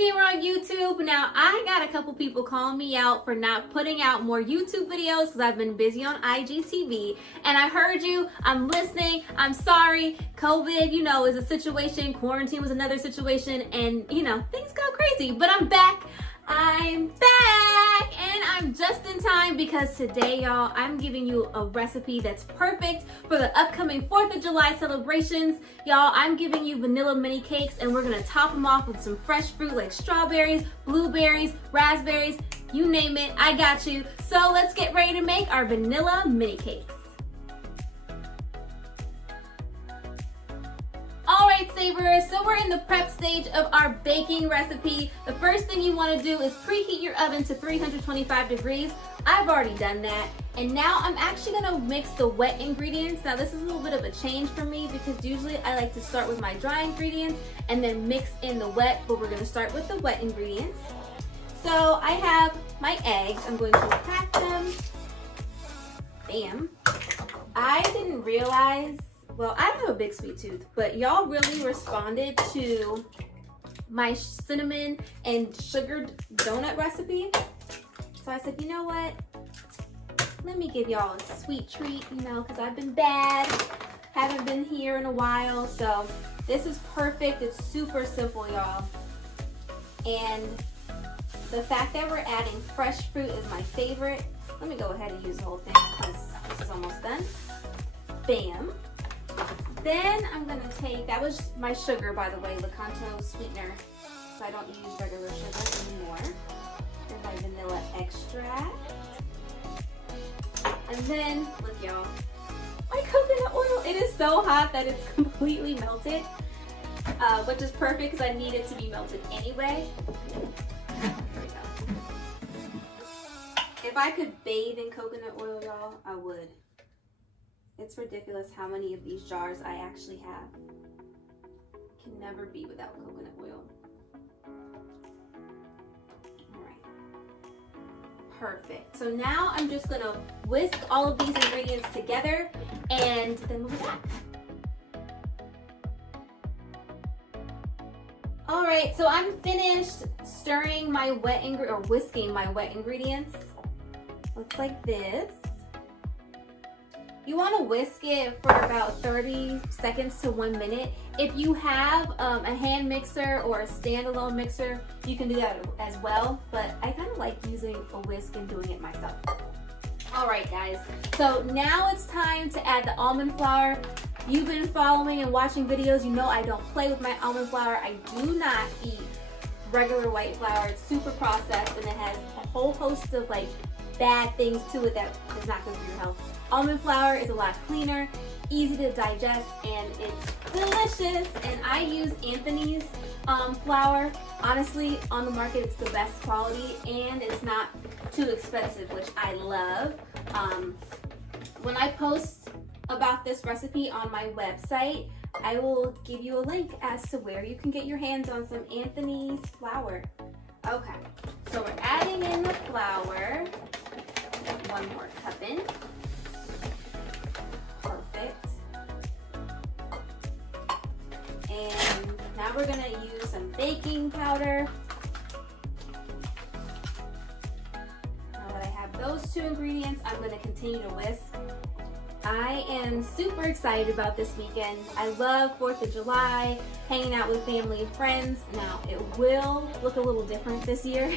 here on YouTube. Now, I got a couple people calling me out for not putting out more YouTube videos because I've been busy on IGTV. And I heard you. I'm listening. I'm sorry. COVID, is a situation. Quarantine was another situation. And, things got crazy. But I'm back. I'm back, and I'm just in time because today, y'all, I'm giving you a recipe that's perfect for the upcoming 4th of July celebrations. Y'all, I'm giving you vanilla mini cakes, and we're gonna top them off with some fresh fruit like strawberries, blueberries, raspberries, you name it, I got you. So let's get ready to make our vanilla mini cakes. All right, Saverers, so we're in the prep stage of our baking recipe. The first thing you want to do is preheat your oven to 325 degrees. I've already done that. And now I'm actually going to mix the wet ingredients. Now this is a little bit of a change for me because usually I like to start with my dry ingredients and then mix in the wet, but we're going to start with the wet ingredients. So I have my eggs. I'm going to crack them. Bam. I didn't realize, well, I have a big sweet tooth, but y'all really responded to my cinnamon and sugared donut recipe. So I said, you know what? Let me give y'all a sweet treat, because I've been bad. Haven't been here in a while. So this is perfect. It's super simple, y'all. And the fact that we're adding fresh fruit is my favorite. Let me go ahead and use the whole thing because this is almost done. Bam. Then I'm going to take, that was my sugar, by the way, Lakanto sweetener, so I don't use regular sugar anymore. And my vanilla extract. And then, look y'all, my coconut oil. It is so hot that it's completely melted, which is perfect because I need it to be melted anyway. There we go. If I could bathe in coconut oil, y'all, I would. It's ridiculous how many of these jars I actually have. Can never be without coconut oil. All right. Perfect. So now I'm just gonna whisk all of these ingredients together and then we'll be back. All right, so I'm finished stirring my wet ingredients, or whisking my wet ingredients. Looks like this. You want to whisk it for about 30 seconds to 1 minute. If you have a hand mixer or a standalone mixer, you can do that as well. But I kind of like using a whisk and doing it myself. All right, guys. So now it's time to add the almond flour. You've been following and watching videos. You know I don't play with my almond flour. I do not eat regular white flour. It's super processed and it has a whole host of bad things to it that is not good for your health. Almond flour is a lot cleaner, easy to digest, and it's delicious. And I use Anthony's flour. Honestly, on the market, it's the best quality, and it's not too expensive, which I love. When I post about this recipe on my website, I will give you a link as to where you can get your hands on some Anthony's flour. Okay, so we're adding in the flour. One more cup in. Perfect. And now we're gonna use some baking powder. Now that I have those two ingredients, I'm gonna continue to whisk. I am super excited about this weekend. I love 4th of July, hanging out with family and friends. Now, it will look a little different this year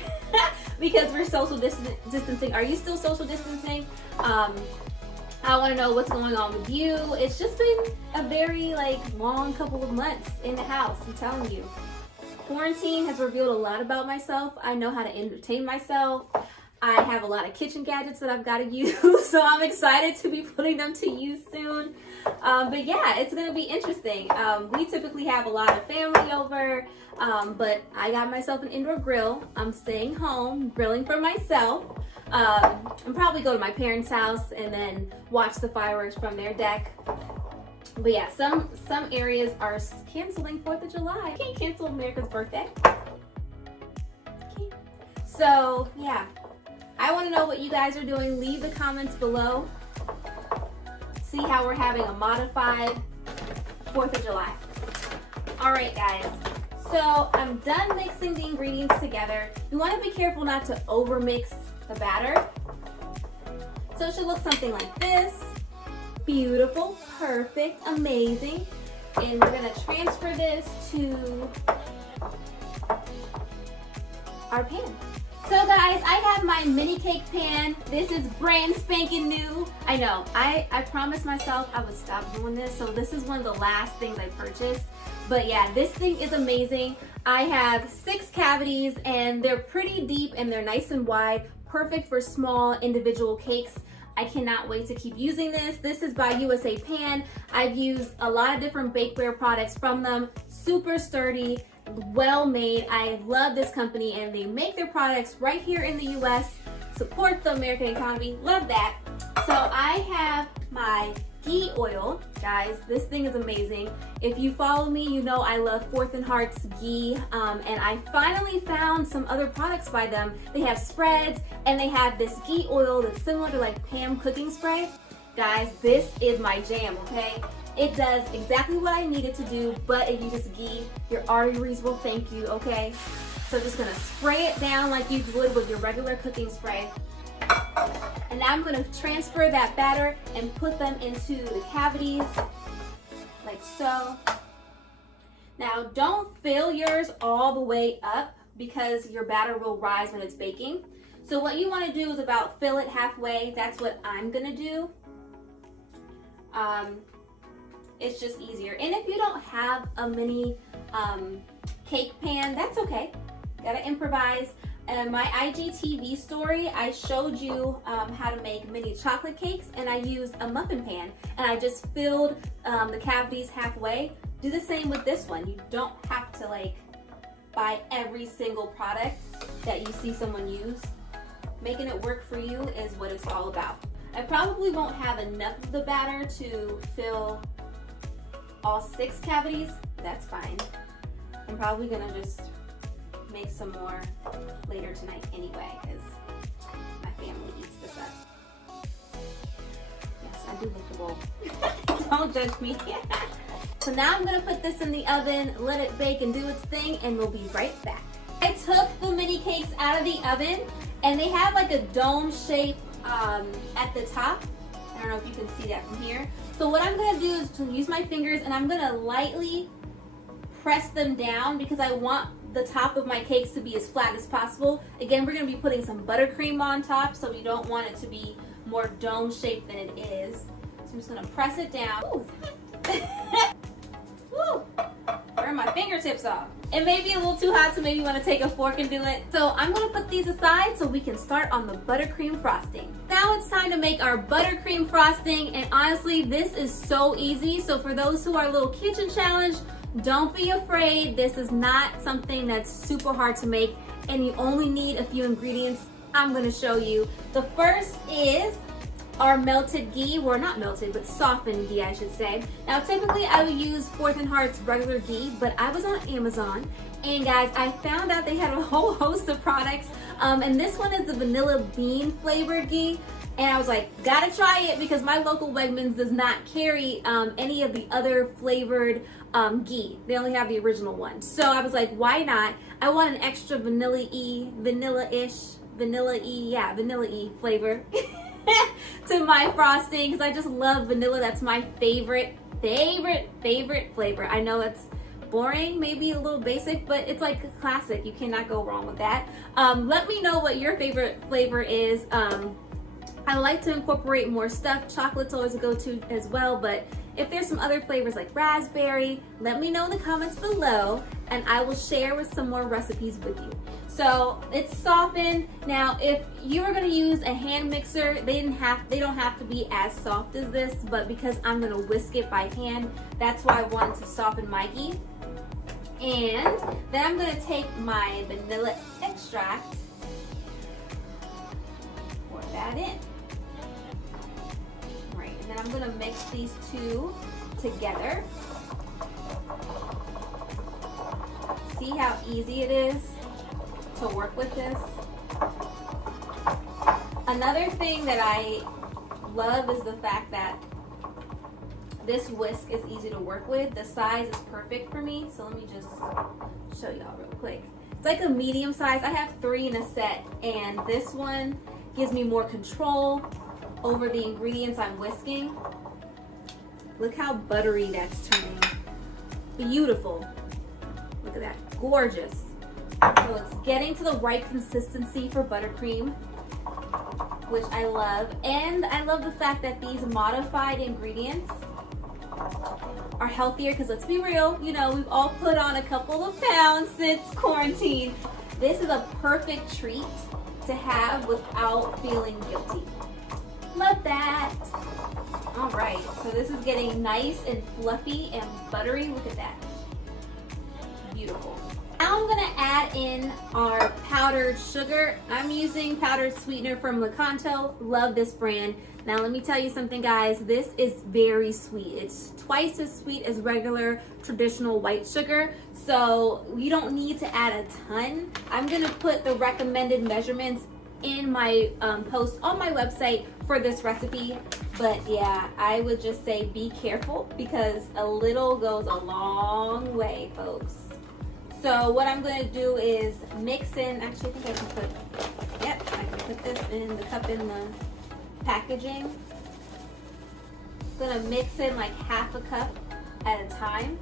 because we're social distancing. Are you still social distancing? I want to know what's going on with you. It's just been a very long couple of months in the house, I'm telling you. Quarantine has revealed a lot about myself. I know how to entertain myself. I have a lot of kitchen gadgets that I've got to use, so I'm excited to be putting them to use soon. But yeah, it's going to be interesting. We typically have a lot of family over, but I got myself an indoor grill. I'm staying home, grilling for myself. And probably go to my parents' house and then watch the fireworks from their deck. But yeah, some areas are canceling 4th of July. Can't cancel America's birthday. Can't. So yeah, I want to know what you guys are doing. Leave the comments below. See how we're having a modified 4th of July. All right, guys. So I'm done mixing the ingredients together. You want to be careful not to over mix the batter. So it should look something like this. Beautiful, perfect, amazing. And we're gonna transfer this to our pan. So guys, I have my mini cake pan. This is brand spanking new. I know, I promised myself I would stop doing this, so this is one of the last things I purchased. But yeah, this thing is amazing. I have 6 cavities and they're pretty deep and they're nice and wide, perfect for small individual cakes. I cannot wait to keep using this. This is by USA Pan. I've used a lot of different bakeware products from them. Super sturdy, well made. I love this company and they make their products right here in the US. Support the American economy, love that. So I have my ghee oil. Guys, this thing is amazing. If you follow me, you know I love 4th & Heart's ghee, and I finally found some other products by them. They have spreads, and they have this ghee oil that's similar to like Pam cooking spray. Guys, this is my jam, okay? It does exactly what I need it to do, but it uses ghee. Your arteries will thank you, okay? So just gonna spray it down like you would with your regular cooking spray. And now I'm going to transfer that batter and put them into the cavities, like so. Now don't fill yours all the way up because your batter will rise when it's baking. So what you want to do is about fill it halfway. That's what I'm going to do. It's just easier. And if you don't have a mini cake pan, that's okay. Gotta improvise. In my IGTV story, I showed you how to make mini chocolate cakes, and I used a muffin pan, and I just filled the cavities halfway. Do the same with this one. You don't have to like buy every single product that you see someone use. Making it work for you is what it's all about. I probably won't have enough of the batter to fill all 6 cavities. That's fine. I'm probably gonna just make some more later tonight anyway, because my family eats this up. Yes, I do like the bowl. Don't judge me. So now I'm gonna put this in the oven, let it bake and do its thing, and we'll be right back. I took the mini cakes out of the oven, and they have like a dome shape at the top. I don't know if you can see that from here. So what I'm gonna do is to use my fingers, and I'm gonna lightly press them down because I want the top of my cakes to be as flat as possible. Again, we're gonna be putting some buttercream on top, so we don't want it to be more dome shaped than it is. So I'm just gonna press it down. Ooh. Woo. Burn my fingertips off. It may be a little too hot, so maybe you wanna take a fork and do it. So I'm gonna put these aside so we can start on the buttercream frosting. Now it's time to make our buttercream frosting, and honestly, this is so easy. So for those who are a little kitchen challenged, don't be afraid. This is not something that's super hard to make, and you only need a few ingredients. I'm gonna show you. The first is our melted ghee. Well, not melted, but softened ghee, I should say. Now, typically I would use 4th & Heart's regular ghee, but I was on Amazon, and guys, I found out they had a whole host of products, and this one is the vanilla bean flavored ghee. And I was like, gotta try it because my local Wegmans does not carry any of the other flavored ghee. They only have the original one. So I was like, why not? I want an extra vanilla-y flavor to my frosting because I just love vanilla. That's my favorite flavor. I know it's boring, maybe a little basic, but it's like a classic. You cannot go wrong with that. Let me know what your favorite flavor is. I like to incorporate more stuff. Chocolate's always a go-to as well, but if there's some other flavors like raspberry, let me know in the comments below and I will share with some more recipes with you. So it's softened. Now, if you are gonna use a hand mixer, they don't have to be as soft as this, but because I'm gonna whisk it by hand, that's why I wanted to soften my ghee. And then I'm gonna take my vanilla extract, pour that in. And then I'm gonna mix these two together. See how easy it is to work with this? Another thing that I love is the fact that this whisk is easy to work with. The size is perfect for me. So let me just quick. It's like a medium size. I have 3 in a set, and this one gives me more control over the ingredients I'm whisking. Look how buttery that's turning. Beautiful. Look at that, gorgeous. So it's getting to the right consistency for buttercream, which I love. And I love the fact that these modified ingredients are healthier, because let's be real, you know, we've all put on a couple of pounds since quarantine. This is a perfect treat to have without feeling guilty. Love that. All right, so this is getting nice and fluffy and buttery. Look at that. Beautiful. Now I'm gonna add in our powdered sugar. I'm using powdered sweetener from Lakanto. Love this brand. Now let me tell you something, guys. This is very sweet. It's twice as sweet as regular traditional white sugar. So you don't need to add a ton. I'm gonna put the recommended measurements in my post on my website for this recipe. But yeah, I would just say be careful, because a little goes a long way, folks. So what I'm going to do is mix in, actually I think I can put, yep, I can put this in the cup in the packaging. I'm going to mix in like half a cup at a time.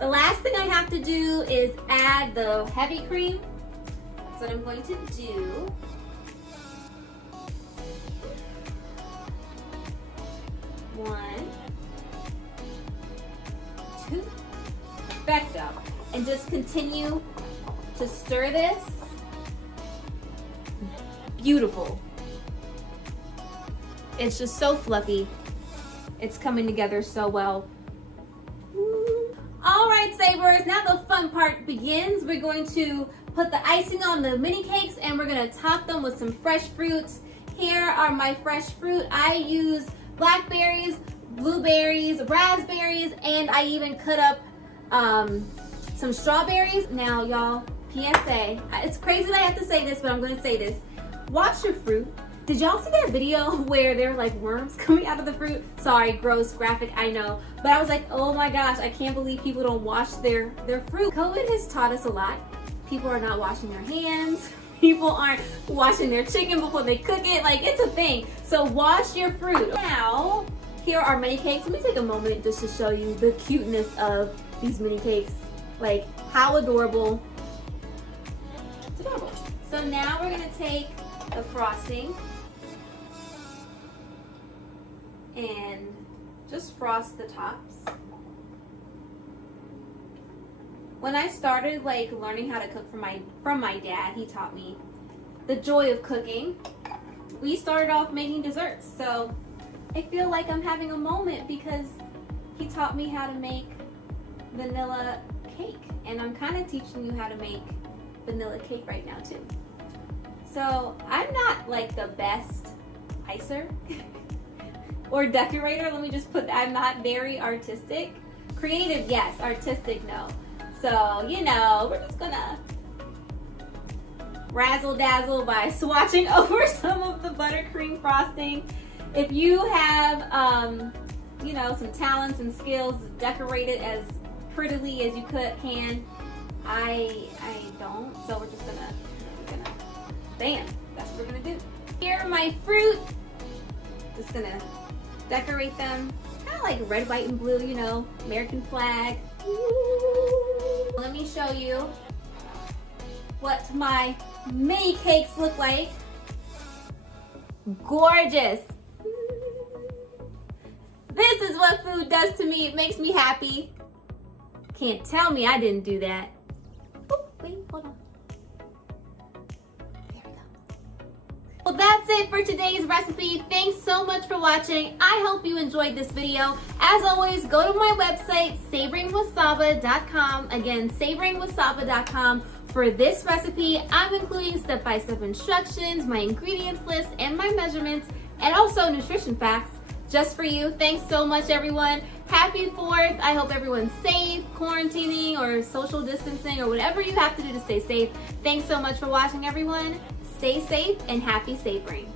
The last thing I have to do is add the heavy cream. That's what I'm going to do. One, two, perfecto. And just continue to stir this. Beautiful. It's just so fluffy. It's coming together so well. All right, Savorers, now the fun part begins. We're going to put the icing on the mini cakes, and we're gonna top them with some fresh fruits. Here are my fresh fruit. I use blackberries, blueberries, raspberries, and I even cut up some strawberries. Now, y'all, PSA, it's crazy that I have to say this, but I'm gonna say this. Watch your fruit. Did y'all see that video where there were like worms coming out of the fruit? Sorry, gross, graphic, I know. But I was like, oh my gosh, I can't believe people don't wash their fruit. COVID has taught us a lot. People are not washing their hands. People aren't washing their chicken before they cook it. Like, it's a thing. So wash your fruit. Now, here are mini cakes. Let me take a moment just to show you the cuteness of these mini cakes. Like, how adorable. It's adorable. So now we're gonna take the frosting and just frost the tops. When I started like learning how to cook from my dad, he taught me the joy of cooking. We started off making desserts, so I feel like I'm having a moment because he taught me how to make vanilla cake, and I'm kind of teaching you how to make vanilla cake right now too. So I'm not like the best icer or decorator. Let me just put that. I'm not very artistic. Creative, yes. Artistic, no. So, you know, we're just gonna razzle dazzle by swatching over some of the buttercream frosting. If you have, you know, some talents and skills, decorate it as prettily as you could can. I don't. So we're just gonna bam, that's what we're gonna do. Here are my fruit. Just gonna decorate them kind of like red, white, and blue, you know, American flag. Ooh. Let me show you what my mini cakes look like. Gorgeous. This is what food does to me. It makes me happy. Can't tell me I didn't do that. Oh, wait, hold on. Well, that's it for today's recipe. Thanks so much for watching. I hope you enjoyed this video. As always, go to my website, savoringwithsaba.com. Again, savoringwithsaba.com. For this recipe, I'm including step-by-step instructions, my ingredients list, and my measurements, and also nutrition facts just for you. Thanks so much, everyone. Happy 4th. I hope everyone's safe, quarantining, or social distancing, or whatever you have to do to stay safe. Thanks so much for watching, everyone. Stay safe and happy savoring.